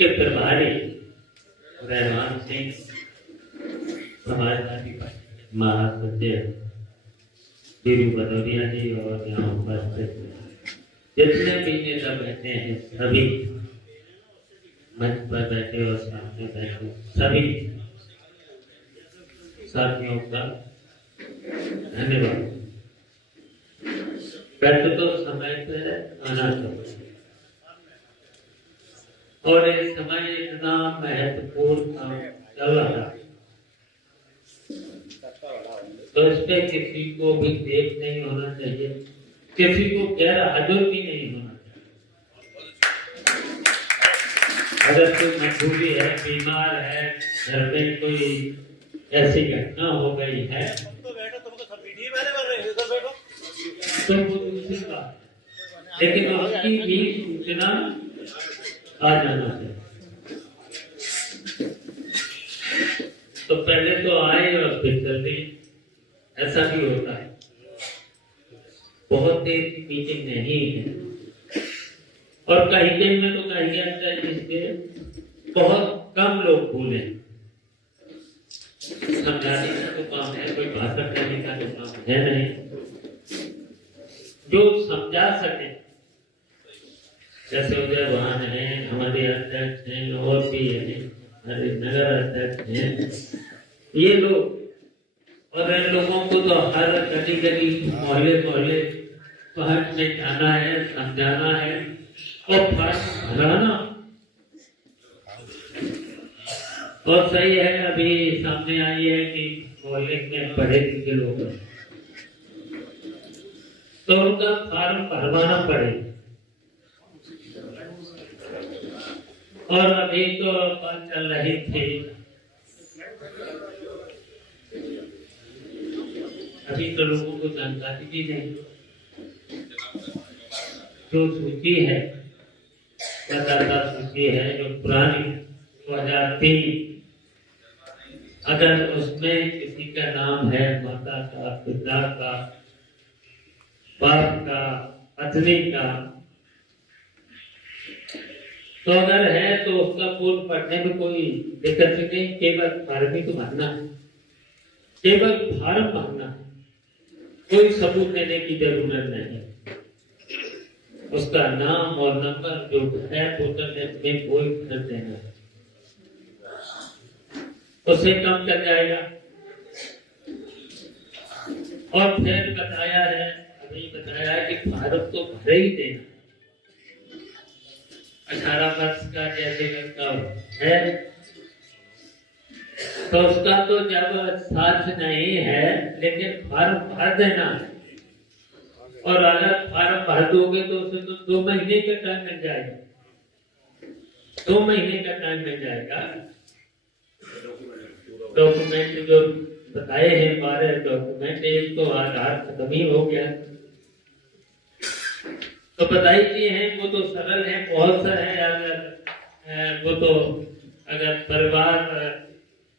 उसके प्रभारी रहमान सिंह हमारे महासचिव बीरू भदौरिया जी और यहाँ उपस्थित जितने भी नेता बैठे हैं सभी मंच पर बैठे और सामने बैठे सभी साथियों का धन्यवाद। बैठ तो समय पे आना चाहिए और इस समय इतना महत्वपूर्ण काम चल रहा है तो इस पे किसी को भी देख नहीं होना चाहिए, किसी को गैर हाजिर भी नहीं होना चाहिए। अगर कोई मजबूरी है, बीमार है, घर में कोई ऐसी घटना हो गई है तो वो दूसरी बात, लेकिन उसकी भी सूचना आ जाना चाहिए। तो पहले तो आए और फिर जल्दी, ऐसा भी होता है। बहुत देर की मीटिंग नहीं है और कहीं कहीं में तो कहीं जाता है जिसके बहुत कम लोग भूले। समझाने का तो काम है, कोई भाषण करने का तो काम है नहीं। जो समझा सके, जैसे उधर वहां है हमारे अध्यक्ष हैं और भी है, हमारे नगर अध्यक्ष हैं, ये लोग और इन लोगों को तो हर गली गली मोहल्ले मोहल्ले पहुंच में जाना है, समझाना है और फर्क भराना। और सही है, अभी सामने आई है कि मोहल्ले में पढ़े लिखे लोग हैं तो उनका फॉर्म भरवाना पड़ेगा। और अभी तो बात चल रही थी, अभी तो लोगों को जानकारी भी नहीं। जो सूची है, मतदाता सूची है जो पुरानी 2003, अगर उसमें किसी का नाम है, माता का, पिता का, बाप का, पत्नी का, तो अगर है तो उसका पूर्ण पढ़ने में कोई दिक्कत नहीं, केवल फार्म ही तो भरना है, केवल फार्म भरना है, कोई सबूत देने की जरूरत नहीं। उसका नाम और नंबर जो है वोटर लिस्ट में कोई भर देना है, उससे कम कर जाएगा। और फिर बताया है, अभी बताया है कि भारत तो भरे ही देना, 18 वर्ष का जैसे लड़का है तो उसका तो जब साथ नहीं है लेकिन फॉर्म भर देना है। और अगर फॉर्म भर दोगे तो उसे तो 2 महीने का टाइम मिल जाएगा, 2 महीने का टाइम मिल जाएगा। डॉक्यूमेंट जो बताए हैं 12 डॉक्यूमेंट, एक तो आधार खत्म ही हो गया, तो बताई किए हैं वो तो सरल है, बहुत सा है। अगर वो तो अगर परिवार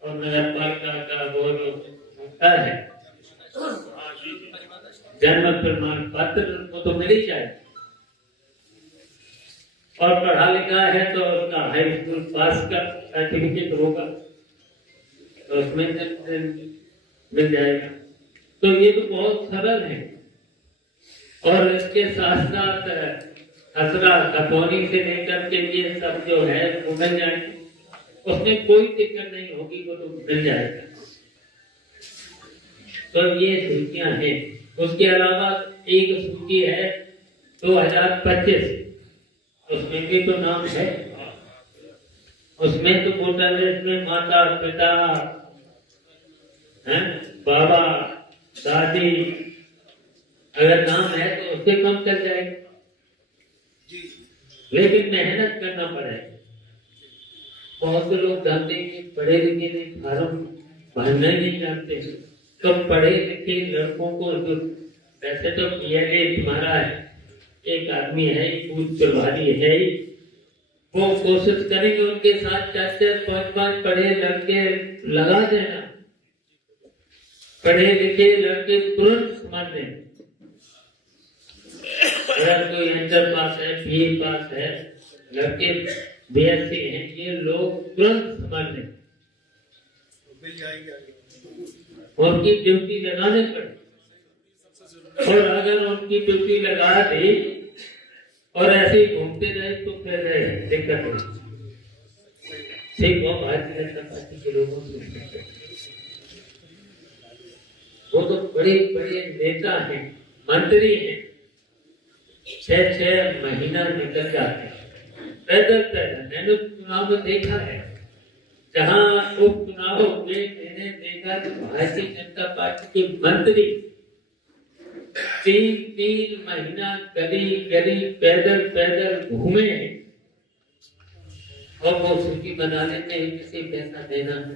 और नगर पालिका का वो होता है जन्म प्रमाण पत्र, वो तो मिल ही जाए। और पढ़ा लिखा है तो उसका हाई स्कूल पास का सर्टिफिकेट होगा तो उसमें मिल जाएगा। तो ये तो बहुत सरल है। और इसके साथ साथ खसरा खतौनी से लेकर के ये सब जो है वो मिल जाएंगे, उसमें कोई दिक्कत नहीं होगी, वो तो मिल जाएगा। तो ये सूचियां हैं। उसके अलावा एक सूची है 2025, उसमें भी तो नाम है, उसमें तो वोटर लिस्ट में माता पिता हैं, बाबा दादी अगर नाम है तो उससे कम कर जाएगा, लेकिन मेहनत करना पड़ेगा। बहुत से लोग जानते हैं कि पढ़े लिखे नहीं, फार्म भरना नहीं जानते। तो पढ़े लिखे लड़कों को जो वैसे तो पीएलए तुम्हारा है, एक आदमी है, पूछ प्रभारी है, वो कोशिश करेंगे उनके साथ 4-5 पढ़े लड़के लगा देना। पढ़े लिखे लड़के तुरंत समझ लें। अगर कोई इंटर पास है, बीए पास है, लड़के भी ऐसे हैं, ये लोग तुरंत समझ लें और उनकी ड्यूटी लगाने पड़े। और अगर उनकी ड्यूटी लगा दे और ऐसे ही घूमते रहे तो फिर दिक्कत होगी। ठीक वो भारतीय जनता पार्टी के लोगों से, वो तो बड़े बड़े नेता हैं, मंत्री हैं, 6-6 महीना निकल जाते हैं पैदल पैदल। मैंने चुनाव में देखा है, जहां उपचुनाव हुए मैंने देखा कि भारतीय जनता पार्टी के मंत्री 3-3 महीना गली गली पैदल पैदल घूमे हैं और वो सूची बना लेते हैं किसे पैसा देना है,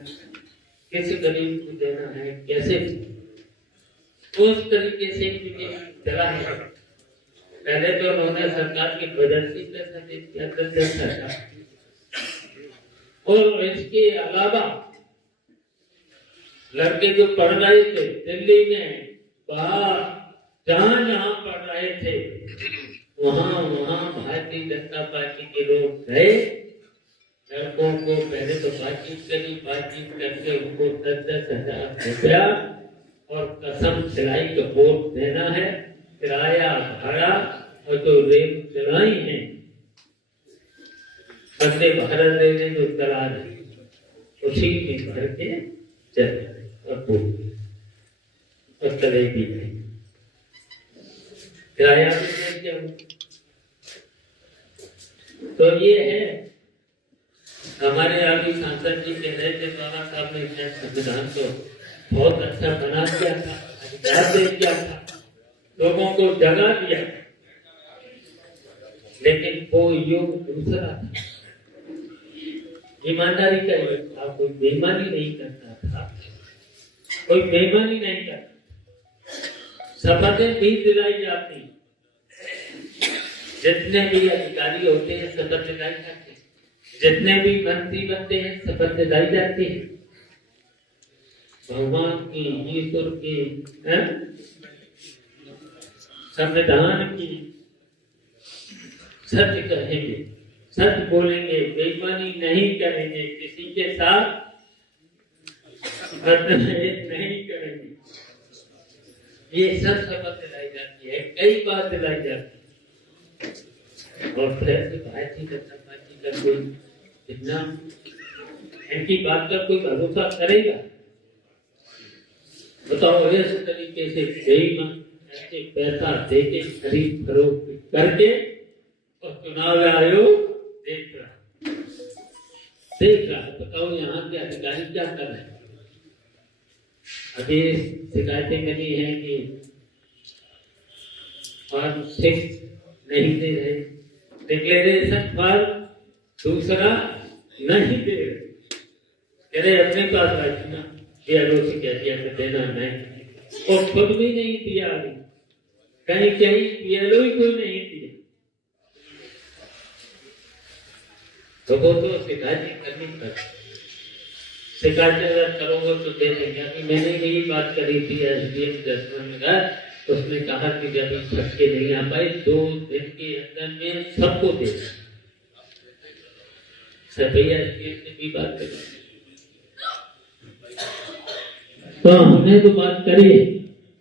किसी गरीब को देना है, कैसे उस तरीके से चला है। पहले तो उन्होंने सरकार की बजट से पैसा दे दिया, 10,000 और इसके अलावा लड़के जो पढ़ रहे थे दिल्ली में, बाहर जहां जहां पढ़ रहे थे वहां वहां भारतीय जनता पार्टी के लोग गए, लड़कों को पहले तो बातचीत करके उनको 10,000 रुपया और कसम खिलाई का वोट देना है, किराया भाड़ा और जो रेल चलाई है वंदे भारत रेल जो चला रहे उसी में भर के चले और चले भी नहीं, किराया भी दे दिया। तो ये है, हमारे अभी सांसद जी कह रहे थे बाबा साहब ने संविधान को बहुत अच्छा बना दिया था, अधिकार दे दिया था, लोगों को जगा दिया, लेकिन वो युग दूसरा था, ईमानदारी का युग था, कोई बेईमानी नहीं करता था, कोई बेईमानी नहीं करता, शपथें भी दिलाई जाती, जितने भी अधिकारी होते हैं शपथ दिलाई जाती, जितने भी मंत्री बनते हैं शपथ दिलाई जाती है, भगवान की, ईश्वर की, संविधान की, सत्य कहेंगे, सत्य बोलेंगे, बेईमानी नहीं करेंगे, किसी के साथ नहीं करेंगे, ये सब शपथ दिलाई जाती है, कई बार दिलाई जाती है। और फिर भारतीय जनता पार्टी का कोई इतना इनकी बात पर कोई भरोसा करेगा? बताओ, इस तरीके से बेईमान ऐसे पैसा देके खरीद फरोख्त करके और चुनाव आयोग देख रहा, बताओ यहाँ के अधिकारी क्या कर रहे हैं? अभी शिकायतें मिली हैं कि फॉर्म 6 नहीं दे रहे, डिक्लेरेशन फॉर्म दूसरा नहीं दे रहे, कह रहे अपने पास रखना, बीएलओ से कह दिया कि देना नहीं, और खुद भी नहीं दिया, अभी कहीं बीएलओ ही कोई नहीं दिया, तो वो तो शिकायत करनी पड़ती, शिकायत अगर करोगे तो दे देंगे। अभी मैंने यही बात करी थी एसडीएम जसवंत का, उसने कहा कि जब छक्के नहीं आ पाए 2 दिन के अंदर में सबको दे भैया एसडीएम से भी बात करी, तो हमने तो बात करी।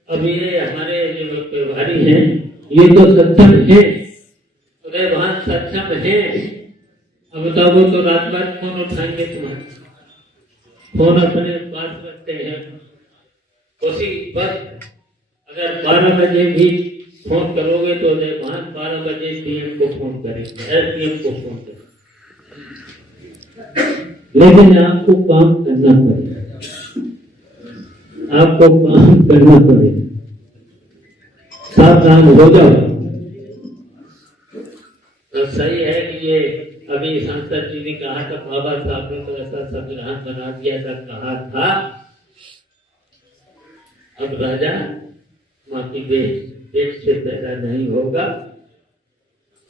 अब ये हमारे जो प्रभारी हैं ये तो सक्षम है, उदयभान सक्षम है, अब बताओ वो तो रात रात फोन उठाएंगे, तुम्हारे फोन अपने पास रखते हैं, उसी पर अगर 12 बजे भी फोन करोगे तो उदयभान 12 बजे डीएम को फोन करेंगे, एसडीएम को फोन करेंगे, लेकिन आपको काम करना पड़ेगा, आपको काम करना पड़ेगा, सावधान हो जाओ। तो सही है कि ये अभी सांसद जी ने कहा था बाबा साहब ने तो ऐसा संविधान बना दिया था, कहा था अब राजा माफी देश से पैदा नहीं होगा,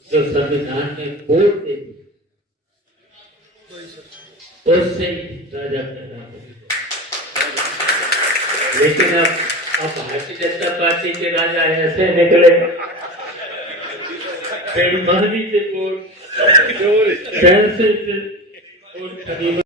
जो संविधान में वोट दे उससे राजा पैदा होगा। लेकिन अब भारतीय जनता पार्टी के राजा ऐसे निकले बेईमानी से वोट कैसे और